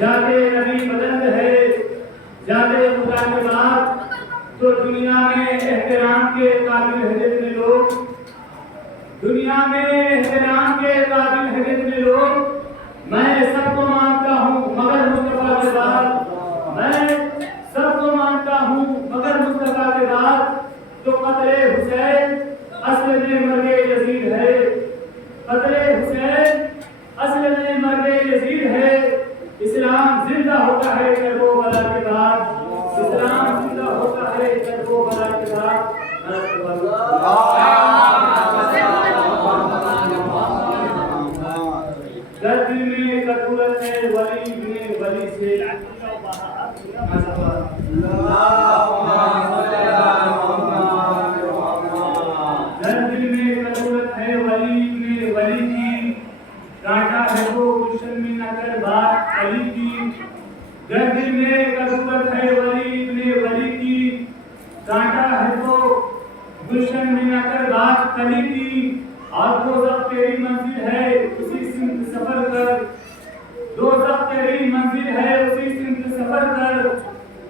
جاتے نبی بلند ہے، جاتے خدا کے بعد تو دنیا میں احترام کے قابل ہے جتنے لوگ، دنیا میں احترام کے قابل ہے جتنے لوگ، میں سب کو مانتا ہوں مگر مصطفیٰ کے بعد، میں سب کو مانتا ہوں مگر مصطفیٰ کے بعد تو قتل حسین اصل میں مرگ یزید ہے، قتل حسین اصل میں مرگ یزید ہے۔ اسلام زندہ ہوتا ہے کربلا کے بعد، اسلام زندہ ہوتا ہے کربلا کے بعد۔ درد میں کٹورت ہے ولی میں ولی سے، درد میں کٹورت ہے ولی میں ولی کی، کانٹا ہے وہ گلشن میں نہ کر بات علی کی، درد میں کٹورت ہے ولی میں ولی کی، کانٹا ہے وہ گلشن میں نہ کر بات علی کی، اور دوزخ تیری منزل ہے اسی سمت سفر کر، دوزخ تیری منزل ہے اسی سمت سفر کر،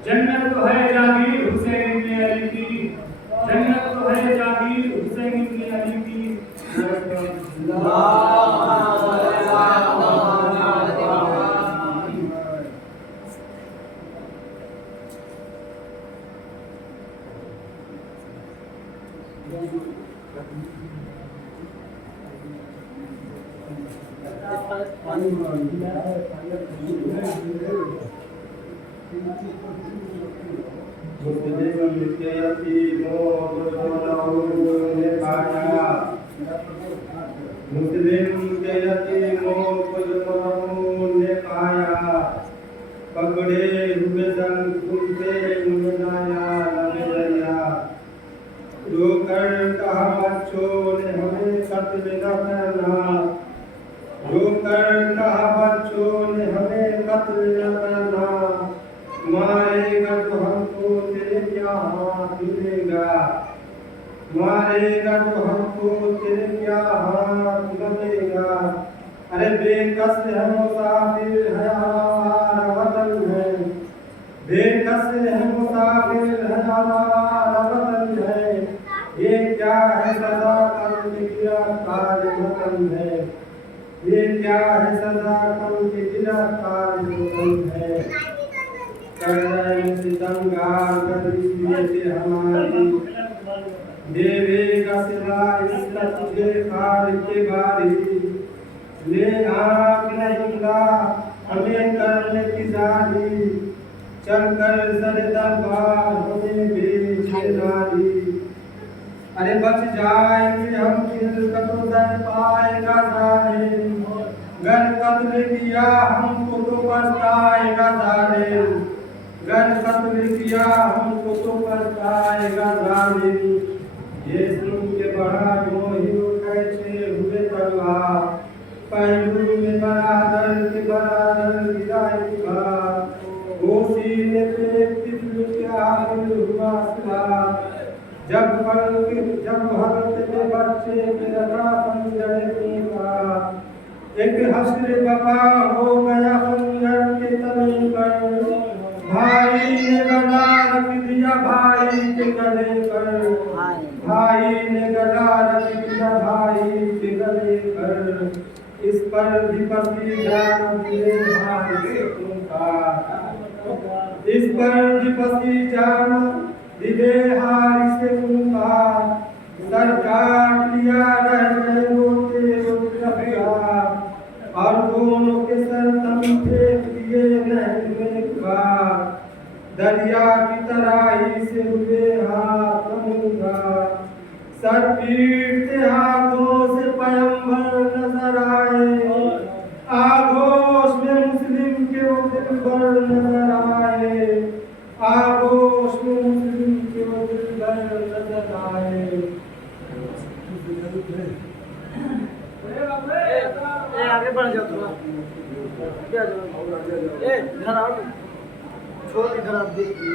جنت تو ہے جاگیر حسین ابن علی کی، جنت تو ہے جاگیر حسین ابن علی کی۔ مسلم کے یتیموں کو جو مرحوم نے پایا، پکڑے ہوئے زن خون پہ منایا لب دریا، رو کر کہا بچوں نے ہمیں قتل نہ کرنا، رو کر کہا بچوں نے ہمیں قتل نہ کرنا، مارے گا تو ہم کو تیرے کیا ہاتھ ملے گا، مارے گا تو ہم کو تیرے کیا ہاتھ ملے گا، ارے بے کس ہے مسافر ہے ہمارا وطن ہے، بے کس ہے مسافر ہے ہمارا وطن ہے، یہ کیا ہے سزا کم کے گرفتار وطن ہے، یہ کیا ہے سزا کم کے گرفتار وطن ہے، کر رہے ستمگار گردشیت ہماری، دیوے گا صدا عزت تجھے خار کے باری، لے آنکھ نہیں گا ہمیں کرنے کی زاری، چل کر سر دربار ہمیں بیچے ناری، ارے بچ جائیں گے ہم خلقت و در پائے گا ظالم، گر قتل کیا ہم کو تو پچھتائے گا ظالم، گر قتل کیا ہم کو تو پچھتائے گا ظالم، یہ سن کے بڑھا موہیو کیسے ہوئے تلوار، پہلو میں برادر کے برادر گرائی بار، وہ سینے پہ قتل کے حامل ہوا سلا، جب حضرت کے بچے کے رکھا خنجر کا، ایک حشر بپا ہو گیا خنجر کے تنے پر، بھائی نے گدا رکھ دیا بھائی کے گلے پر، بھائی نے گدا رکھ دیا بھائی کے گلے پر، اس پر بھی پسی جان دیے بھائی کا، اس پر بھی پسی جان دیے ہاری سے ان کا، سر کاٹ لیا رہ گئے روتے روتے افغان، اور دونوں کے سر تم پھینک دیے نہر میں ایک بار، دریا کی ترائی سے ہوئے ہاتھ نمودار، سر پیٹتے ہاتھوں سے پیمبر نظر آئے، آغوش میں مسلم کے وہ دلبر نظر آئے، آغوش میں مسلم کے وہ دلبر نظر آئے۔ آگے بڑھ جاؤ تھوڑا، ادھر آؤ، چھوڑ ادھر آپ دیکھیے،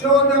14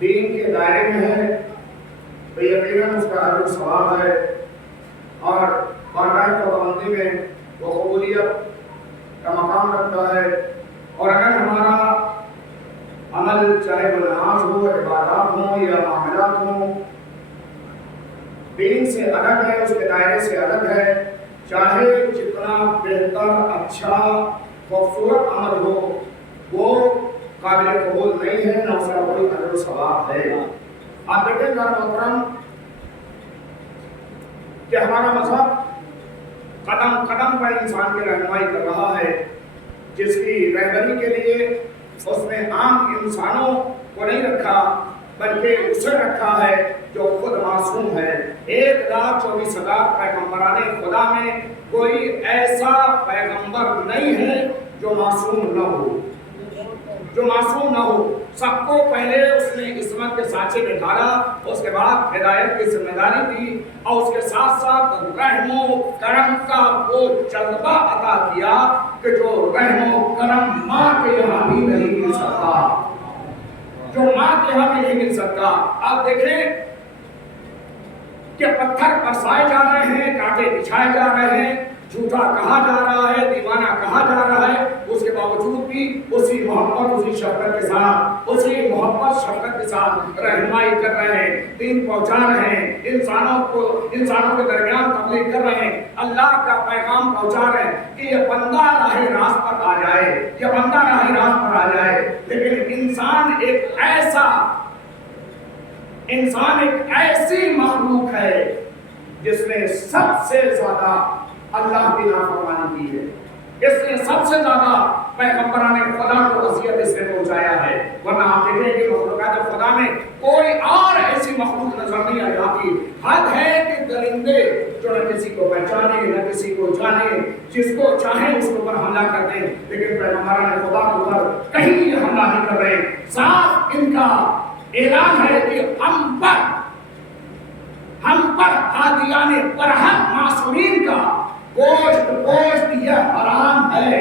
دین کے دائرے میں ہے تو یقیناً اس کا اجر و ثواب ہے، اور بارگاہ خداوندی میں وہ قبولیت کا مقام رکھتا ہے۔ اور اگر ہمارا عمل چاہے وہ نماز ہو، عبادات ہوں یا معاملات ہوں، دین سے الگ ہے، اس کے دائرے سے الگ ہے، چاہے جتنا بہتر، اچھا، خوبصورت عمل ہو، وہ قابل قبول نہیں ہے، نہ اس کا کوئی اجر و ثواب ہے۔ آپ دیکھیں گا محترم کہ ہمارا مذہب قدم قدم پر انسان کی رہنمائی کر رہا ہے، جس کی رہبری کے لیے اس نے عام انسانوں کو نہیں رکھا بلکہ اسے رکھا ہے جو خود معصوم ہے۔ 1,24,000 پیغمبران خدا میں کوئی ایسا پیغمبر نہیں ہے جو معصوم نہ ہو، جو معصوم نہ ہو۔ سب کو پہلے اس نے عصمت کے سانچے میں ڈالا، اس کے بعد ہدایت کی ذمہ داری دی، اور اس کے ساتھ ساتھ رحم و کرم کا وہ جذبہ عطا کیا کہ جو رحم و کرم ماں کے یہاں بھی نہیں مل سکتا، جو ماں کے یہاں بھی نہیں مل سکتا۔ آپ دیکھیں کہ پتھر برسائے جا رہے ہیں، کانٹے بچھائے جا رہے ہیں، جھوٹا کہا جا رہا ہے، دیوانہ کہا جا رہا ہے، اس کے باوجود بھی اسی محبت، اسی شفقت کے ساتھ، اسی محبت شفقت کے ساتھ رہنمائی کر رہے ہیں، دین پہنچا رہے ہیں، انسانوں کے درمیان تبلیغ کر رہے ہیں، اللہ کا پیغام پہنچا رہے ہیں کہ یہ بندہ راہ راست پر آ جائے، یہ بندہ راہ راست پر آ جائے۔ لیکن انسان ایک ایسی مخلوق ہے جس نے سب سے زیادہ اللہ کی نافرمانی کی ہے، اس نے سب سے زیادہ پیغمبران خدا کو اذیت اس نے پہنچایا ہے۔ ورنہ آپ دیکھیں کہ مخلوقات خدا میں کوئی اور ایسی مخلوق نظر نہیں آ جاتی۔ حد ہے کہ درندے جو نہ کسی کو پہچانے نہ کسی کو جانے، جس کو چاہیں اس کے اوپر حملہ کر دیں، لیکن پیغمبران خدا کے اوپر کہیں بھی حملہ نہیں کر رہے۔ صاف ان کا اعلان ہے کہ ہم پر قادیان برحق معصومین کا گوشت یہ حرام ہے۔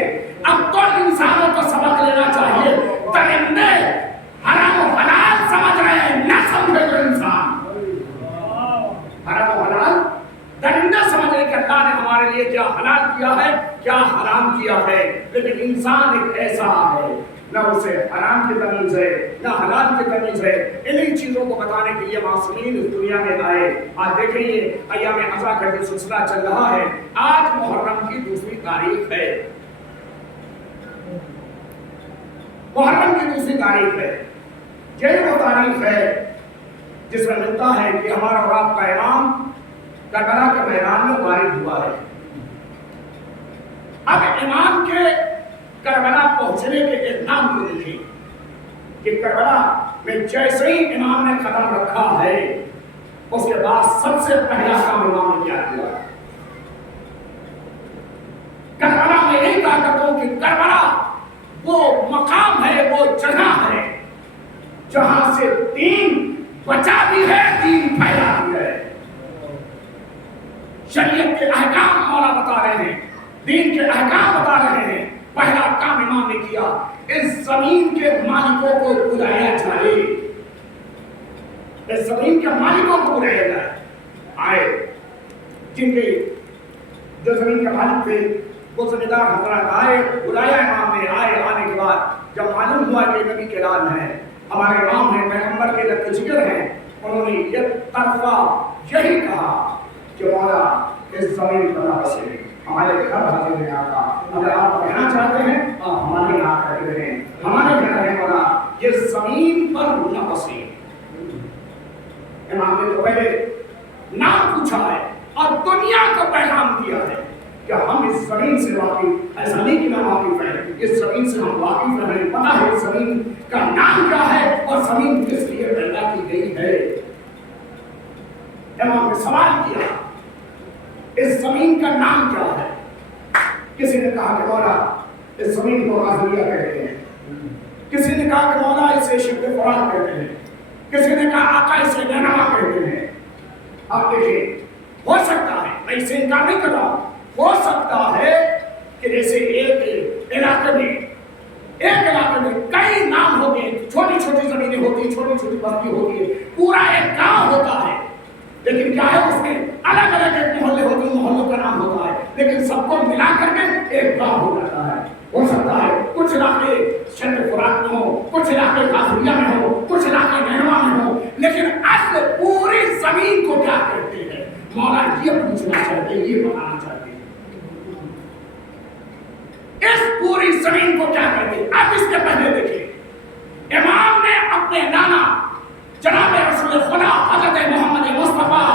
اب تو انسانوں کو سبق لینا چاہیے، درندے حرام و حلال سمجھ رہے ہیں، نہ سمجھے جو انسان حرام و حلال درندے سمجھ رہے کہ اللہ نے ہمارے لیے کیا حلال کیا ہے، کیا حرام کیا ہے، لیکن انسان ایک ایسا ہے نہ اسے حرام کی تمیز ہے نہ حلال کی تمیز ہے۔ انہی چیزوں کو بتانے کے لیے معصومین اس دنیا میں آئے۔ آج دیکھیں یہ ایام عزا کا جو سلسلہ چل رہا ہے، آج محرم کی 2 تاریخ ہے، محرم کی 2 تاریخ ہے۔ یہ وہ تاریخ ہے جس میں ملتا ہے کہ ہمارا اور آپ کا امام کربلا کے میدان میں وارد ہوا ہے۔ اب امام کے کربلا پہنچنے کے اقدام کو دیکھیں کہ کربلا میں جیسے ہی امام نے قدم رکھا ہے، اس کے بعد سب سے پہلا کام امام نے کیا کیا؟ کربلا میں یہی کہا کرتا ہوں کہ کربلا وہ مقام ہے، وہ جگہ ہے جہاں سے دین بچا بھی ہے، دین پھیلا بھی ہے۔ شریعت کے احکام مولا بتا رہے ہیں، دین کے احکام بتا رہے ہیں۔ پہلا کام امام نے کیا، اس زمین کے مالکوں کو بلایا جائے، اس زمین کے مالکوں کو بلایا جائے۔ آئے جن کے جو زمین کے مالک تھے وہ ذمہ دار حضرات آئے، بلایا امام نے۔ آنے کے بعد جب معلوم ہوا کہ نبی کے لال ہیں، ہمارے امام ہیں، پیغمبر کے لقب جگر ہیں، انہوں نے یک طرفہ یہی کہا کہ مولا اس زمین پر نہ بسے، ہمارے گھر حاضر ہیں آقا، اگر آپ رہنا چاہتے ہیں آپ ہمارے یہاں رہتے ہیں، ہمارے گھر ہے مولا، یہ زمین پر نہ بسے۔ امام نے تو پہلے نام پوچھا ہے اور دنیا کو پیغام دیا ہے کہ ہم اس زمین سے واقف، ایسا نہیں کہ ہم واقف ہیں، اس زمین سے ہم واقف ہیں، ہمیں پتہ ہے اس زمین کا نام کیا ہے اور زمین کس لیے پیدا کی گئی ہے۔ امام نے سوال کیا اس زمین کا نام کیا ہے؟ کسی نے کہا کہ مولا اس زمین کو آزمیہ کہتے ہیں، کسی نے کہا کہ مولا اسے شبہ فرات کہتے ہیں، کسی نے کہا آقا اسے نینوا کہتے ہیں۔ آپ دیکھیں، ہو سکتا ہے، میں اسے انکار نہیں کر رہا، ہو سکتا ہے کہ جیسے ایک علاقے میں ایک علاقے میں کئی نام ہوتے ہیں، چھوٹی چھوٹی زمینیں ہوتی ہیں، چھوٹی چھوٹی بستی ہوتی ہے، پورا ایک گاؤں ہوتا ہے، لیکن کیا ہے اس میں الگ الگ ایک محلے ہوتے ہیں، محلوں کا نام ہوتا ہے، لیکن سب کو ملا کر کے ایک گاؤں ہو جاتا ہے۔ ہو سکتا ہے کچھ علاقے شہر فرات میں ہو، کچھ علاقے کافریہ میں ہو، کچھ علاقے نینوا میں ہو، لیکن اصل پوری زمین کو کیا کہتے ہیں؟ مولا یہ پوچھنا چاہتے ہیں، یہ بتانا چاہتے ہیں اس پوری زمین کو کیا کہتے ہیں۔ اب اس کے پہلے دیکھیں، امام نے اپنے نانا جناب رسول خدا حضرت محمد مصطفیٰ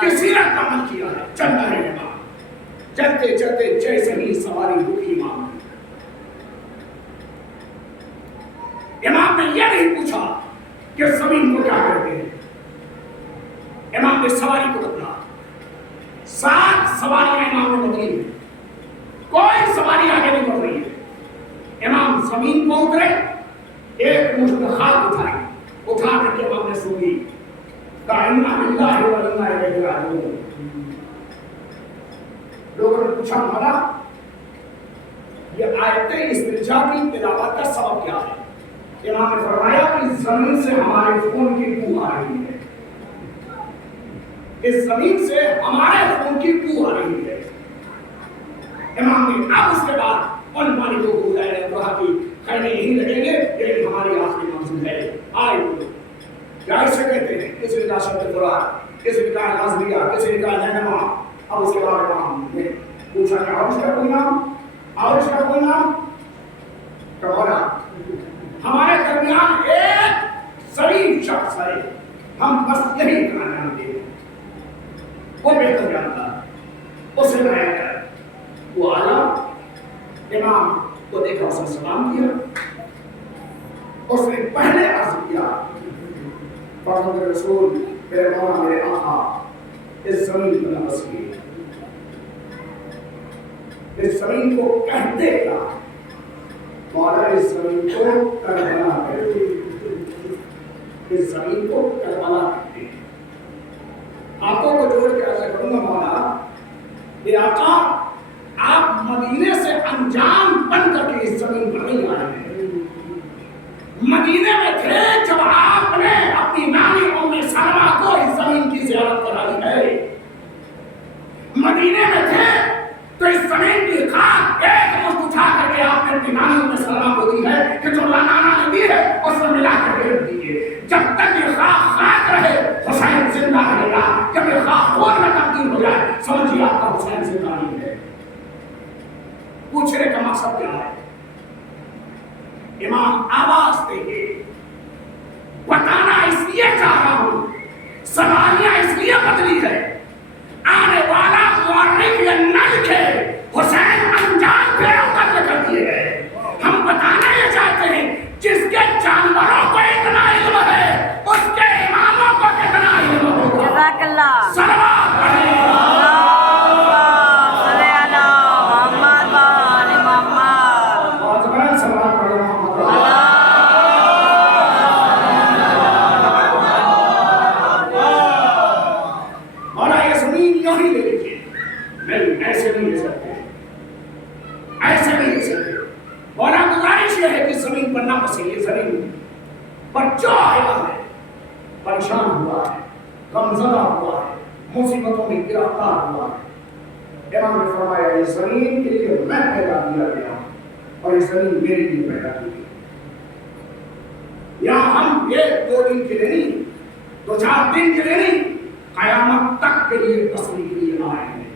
کی سیرت کا عمل کیا ہے۔ چلتا ہے امام، چلتے چلتے جیسے ہی سواری رکی امام نے یہ نہیں پوچھا کہ زمین کو کیا کہتے ہیں، امام نے سواری کو بدلا۔ 7 سواریاں امام نے بدلی ہیں، کوئی سواری آگے نہیں بڑھ رہی ہے۔ امام زمین کو اترے، ایک مشت خاک اٹھا کر کے امام نے سنی، کہا انا للہ و انا الیہ راجعون۔ لوگوں نے پوچھا مولا یہ آیت استنجا کی تلاوت کا سبب کیا ہے؟ امام نے فرمایا کہ زمین سے ہمارے خون کی بو آ رہی ہے، اس زمین سے ہمارے خون کی بو آ رہی ہے۔ امام نے اب اس کے بعد ان پانی کو بلایا، کہا کہ خیمے یہی لگیں گے، یہی ہماری آخری منزل ہے، آئے لوگ۔ کیا اسے کہتے ہیں؟ کسی نے کہا شبد قرآن، کسی نے کہا غازلیہ، کسی نے کہا نینوا۔ اب اس کے بعد امام نے پوچھا کہ اور اس کا کوئی نام، اور اس کا کوئی نام؟ کہا ہمارے درمیان ایک ضعیف شخص ہے، ہم بس یہی اتنا جانتے ہیں، وہ بہتر جانتا ہے، اسے لایا کر۔ وہ آیا، امام کو دیکھا، اس نے سلام کیا، اس نے پہلے عرض کیا محمد رسول میرے مولا میرے آقا اس زمین پر نبس کیے، اس زمین کو کہتے کیا؟ مولا اس زمین کو کربلا کہتے ہیں، اس زمین کو کربلا کہتے ہیں۔ آنکھوں کو جوڑ کے ایسا کروں گا مولا یہ آقا آپ مدینے سے انجام بن کر کے اس زمین پر نہیں آئے ہیں، مدینے میں تھے جب آپ نے اپنی نانی ام سلمہ کو اس زمین کی زیارت کرائی ہے، مدینے میں تھے تو اس زمین کی خاک ایک مشت اٹھا کر کے آپ نے اپنی نانی ام سلمہ کو دی ہے کہ جو نانا نے دی ہے اس میں ملا کر کے دیجیے۔ جب تک یہ خاک خاک رہے حسین زندہ رہے گا، جب یہ خاک خون میں تبدیل ہو جائے سمجھیے آپ کا حسین زندہ نہیں ہے۔ پوچھنے کا مقصد کیا ہے؟ امام آواز دیں گے، بتانا اس لیے چاہ رہا ہوں، سواریاں اس لیے بدلی ہے، آنے والا مورخ یہ نہ لکھے حسین انجام پہ قتل کر دیے گئے۔ ہم بتانا یہ چاہتے ہیں جس کے جانوروں کو اتنا علم ہے اس کے اماموں کو کتنا علم ہوگا۔ جزاک اللہ۔ صلوات پڑھیں۔ پریشان ہوا ہے، غمزدہ ہوا ہے، مصیبتوں میں گرفتار ہوا ہے، امام نے فرمایا یہ زمین کے لیے میں پیدا کیا گیا اور یہ زمین میرے لیے پیدا کی گئی۔ یہاں ہم ایک دو دن کے لیے نہیں، 2-4 دن کے لیے نہیں، قیامت تک کے لیے بسنے کے لیے آئے ہیں۔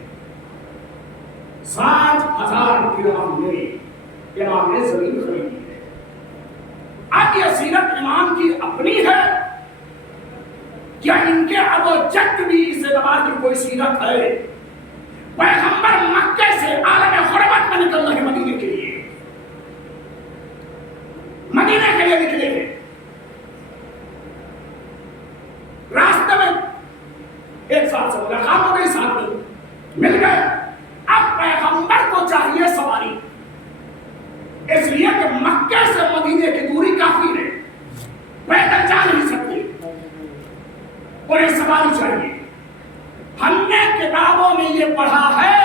7,000 درہم میں امام نے زمین خریدی ہے۔ اب یہ سیرت امام کی اپنی ہے یا ان کے ابو جد بھی اس اعتبار کی کوئی سیرت ہے؟ پیغمبر مکے سے عالم غربت میں نکل رہے مدینے کے لیے، مدینے کے لیے نکلے ہیں، راستے میں ایک ساتھ سے ملاقات ہو گئی، ساتھ میں مل گئے۔ اب پیغمبر کو چاہیے سواری، اس لیے کہ مکے سے مدینے کی دوری کافی ہے، پیدل جا نہیں سکتے، انہیں سواری چاہیے۔ ہم نے کتابوں میں یہ پڑھا ہے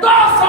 200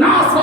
900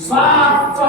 700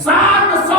700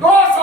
200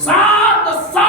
700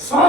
100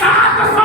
700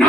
9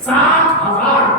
7,000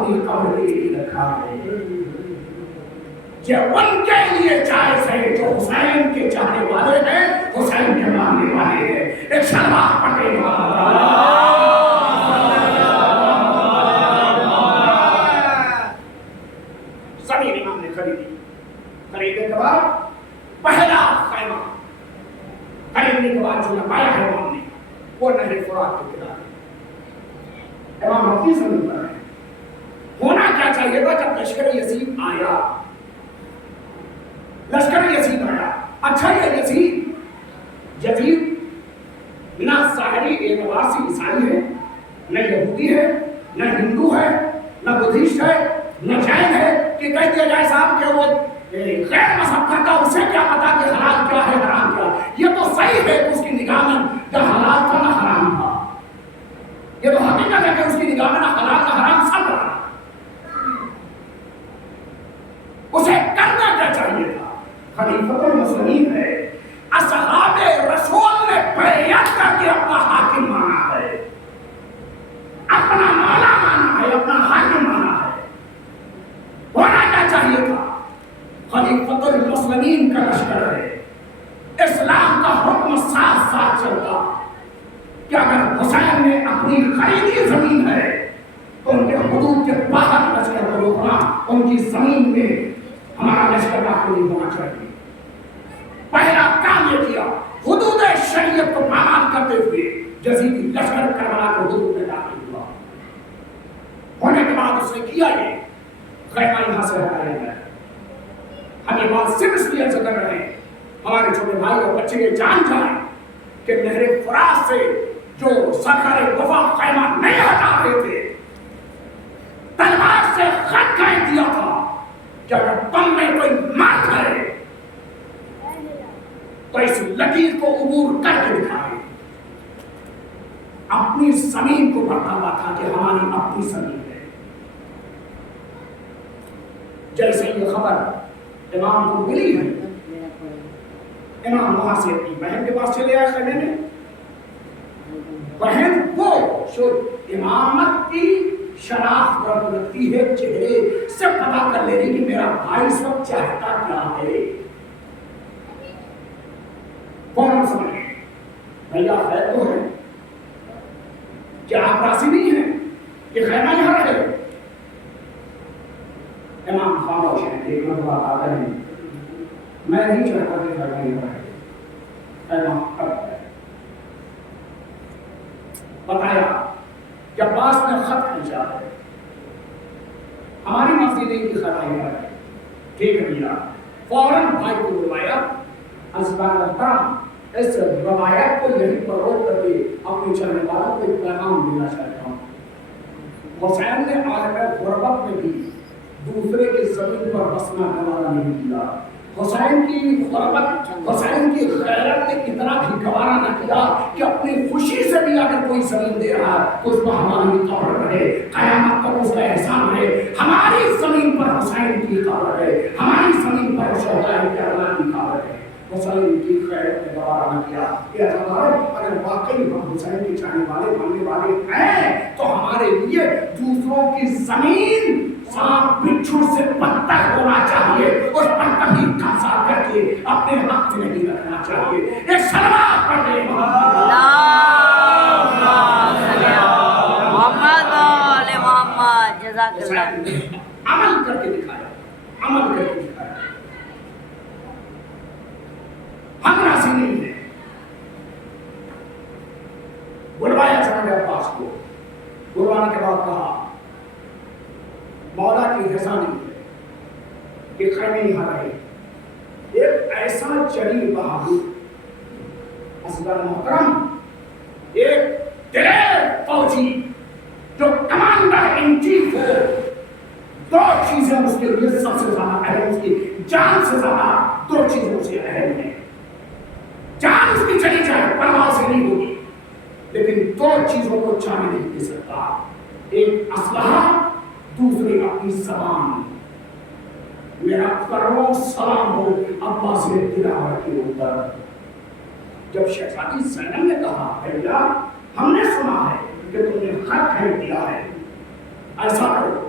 اپنی قبر کے لیے رکھا ہے. یہ ان کے لیے جائز ہے جو حسین کے چاہنے والے ہیں, حسین کے ماننے والے ہیں. ایک شلوار پڑھے زمین امام نے خریدی. خریدنے کے بعد پہلا خیمہ خریدنے کے بعد جو لگایا ہے امام نے وہ نہر فرات کے کنارے. امام اپنی زمین پر ہے. ہونا کیا چاہیے تھا جب لشکر یزید آیا, لشکر یزید آیا. اچھا یہ یزید نہ ظاہری اعتبار سے عیسائی ہے, نہ یہودی ہے, نہ ہندو ہے, نہ بدھسٹ ہے, نہ جین ہے کہ کہہ دیا جائے صاحب کہ وہ غیر مذہب کرتا, اسے کیا پتا کہ حلال کیا ہے حرام کیا. یہ تو صحیح ہے کہ اس کی نگاہ میں نہ حلال تھا نہ حرام تھا. یہ تو حقیقت ہے کہ اس کی نگاہ میں نہ حلال نہ حرام سب رہا. اسے کرنا کیا چاہیے تھا؟ خلیفۃ المسلمین ہے, اصحاب رسول نے بیعت کر کے اپنا حاکم مانا ہے, اپنا مولا مانا ہے, اپنا حاکم مانا ہے. ہونا کیا چاہیے تھا؟ خلیفۃ المسلمین کا لشکر ہے, اسلام کا حکم ساتھ ساتھ چلتا کہ اگر حسین نے اپنی خریدی زمین ہے تو ان کے حدود کے باہر لشکر کو روکنا, ان کی زمین میں ہمارا لشکر داخل نہیں ہونا چاہیے. پہلا کام یہ کیا, حدود شریعت کو پامال کرتے ہوئے یزیدی لشکر کربلا کے حدود میں داخل ہوا. ہونے کے بعد اس نے کیا یہ خیمہ یہاں سے ہٹایا گیا. ہم یہ بات صرف اس لیے کر رہے ہیں ہمارے چھوٹے بھائی اور بچے یہ جان جائیں کہ نہر فرات سے جو سرکار وفا خیمہ نہیں ہٹا رہے تھے, تلوار سے خط کہہ دیا تھا کہ اگر تم میں کوئی مار کرے تو اس لکیر کو عبور کر کے دکھائے. اپنی زمین کو بتاوا تھا کہ ہماری اپنی زمین ہے. جیسے یہ خبر امام کو ملی ہے, امام وہاں سے اپنی بہن کے پاس چلے آئے خیمے میں. بہن وہ جو امامت کی شناخت رکھتی ہے, چہرے سے پتا کر لے رہی کہ میرا بھائی اس وقت چاہتا کیا ہے. کون سمجھے بھیا ہے تو ہے, کیا آپ راضی نہیں ہیں کہ خیمہ یہاں رہے؟ امام خاموش ہیں. ایک مرتبہ آ رہے ہیں, میں نہیں چاہتا کہ خیمہ یہاں رہے. خیمہ کب ہے بتایا کہ عباس نے خط بھیجا ہے, ہماری مرضی نہیں کہ خط آئے گا. ٹھیک ہے بھیا. فوراً بھائی کو بلوایا. اس روایت کو یہیں پر روک کر کے اپنے چلنے والوں کو ایک پیغام دینا چاہتا ہوں. حسین نے عالم غربت میں بھی دوسرے کی زمین پر بسنا گوارا نہیں کیا. حسین کی غربت, حسین کی غیرت نے اتنا بھی گوارا نہ کیا کہ اپنی خوشی سے بھی اگر کوئی زمین دے رہا تو اس پر ہماری قبر رہے, قیامت تک اس کا احسان ہے. ہماری زمین پر حسین کی قبر ہے, ہماری زمین پر شہداء کربلا کی قبر ہے. حسین کی غیرت نے گوارا نہ کیا. اگر واقعی ہم حسین کے چاہنے والے ماننے والے ہیں تو ہمارے لیے دوسروں کی زمین سانپ بچھو سے بدتر ہونا چاہیے. اس پر کبھی قبضہ کر کے اپنے حق میں نہیں رکھنا چاہیے. ایک صلوات پڑھ دیں محمد وعلى محمد. جزاک اللہ. عمل کر کے دکھایا, عمل کر کے دکھایا. ہم راضی نہیں ہیں. بلوایا جناب عباس کو. بلوانے کے بعد کہا مولا کی رضا نہیں ہے کہ خیمے یہاں رہے. ایک ایسا جلیل بہادر اصغر محترم, ایک دلیر فوجی جو کمانڈر ان چیف ہو, دو چیزیں اس کے لیے سب سے زیادہ اہم, اس کی جان سے زیادہ دو چیزیں اسے اہم ہیں. جان اس کی چلی جائے پرواہ سے نہیں ہوگی, لیکن دو چیزوں کو چاہے نہیں دے سکتا. ایک اسلحہ, دوسری اپنی زبان. میرا کروڑ سلام ہو عباس دلاور کے اوپر. جب شہزادی زینب نے کہا بھیا ہم نے سنا ہے کہ تم نے خط بھیج دیا ہے, ایسا کرو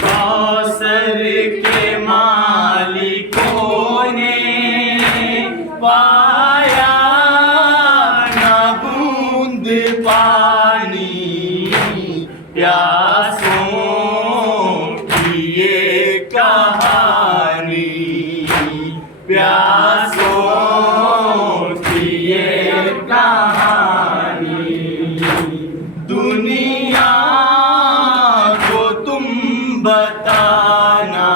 کوثر کے مالکوں نے پایا نہ بوند پانی، پیاسوں کی یہ کہانی، پیاسوں کی یہ کہانی، دنیا کو تم بتانا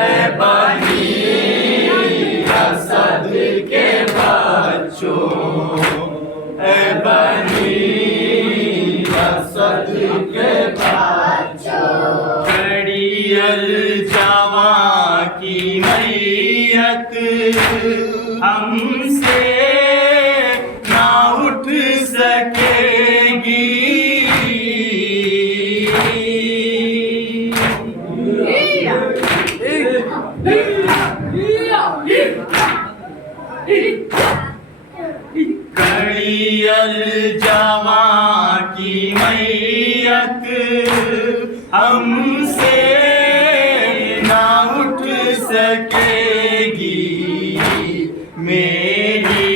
اے بنی اسد کے بچوں، اے بنی اسد کے بچوں، کھڑی الجواں کی میت ہم سے نہ اٹھ سکے گی، کھڑی الجواں کی میت ہم سے نہ اٹھ سکے گی، میری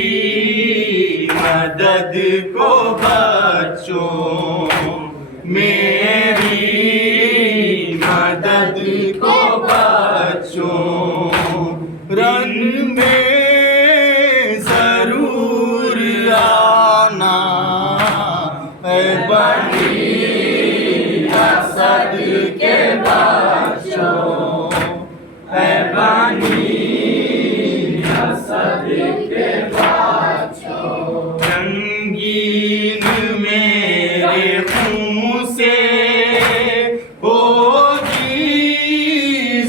مدد کو بچوں، میری مدد کو بچوں، رن میں ضرور آنا اے بنی اسد کے بچوں، اے بنی اسد کے بچوں، رنگین میرے خون سے ہوگی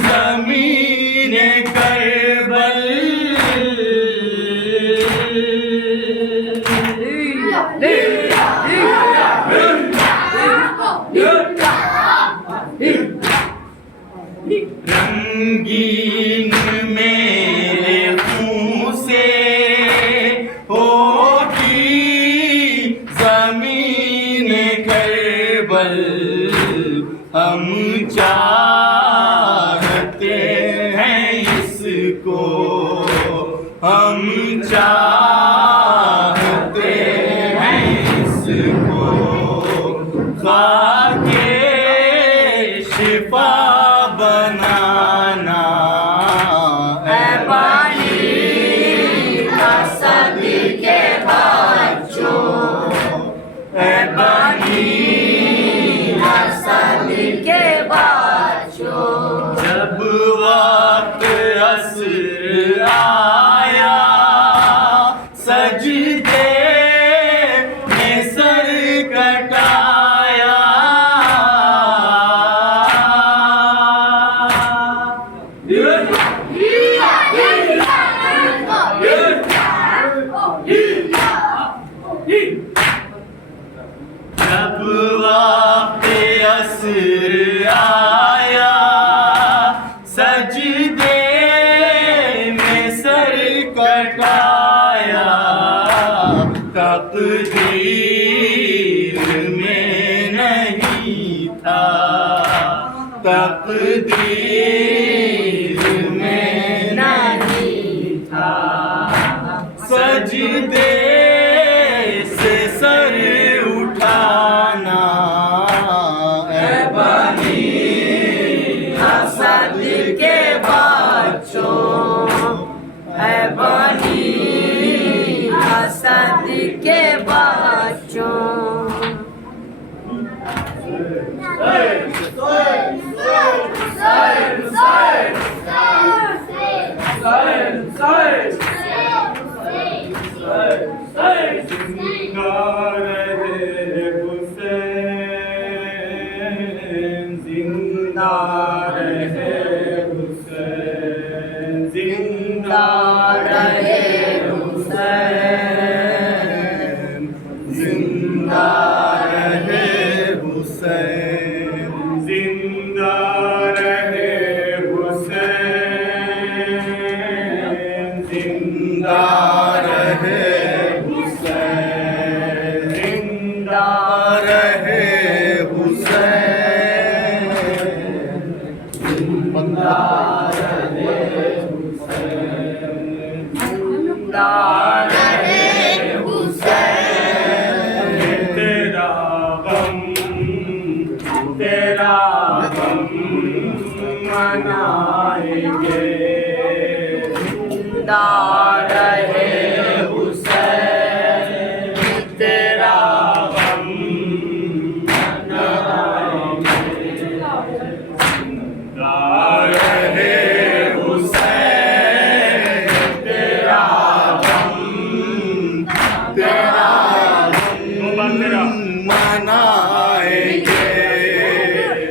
زمین کربل، رنگین میرے خون سے ہوگی زمین کربل، ہم چاہتے ہیں اس کو، ہم چاہتے ہیں اس کو، خاک شفا بنانا اے بنی اسد کے بچوں، اے بنی اسد کے بچوں، جب وقت عصر آیا سجدے میں سر کٹایا، جب وقت عصر آیا سجدے میں سر کٹایا، تقدیر میں نہیں تھا، تقدیر میں نہیں تھا، سجدے سے سر اٹھانا اے بنی اسد کے بچوں، اے بنی اسد کے بچوں، Sir! رہے حسین زندہ رہے حسین تیرا غم منائیں گے زندہ رہے حسین تیرا غم منائیں گے زندہ رہے حسین تیرا غم منائیں گے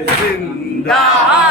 زندہ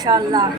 ماشاء اللہ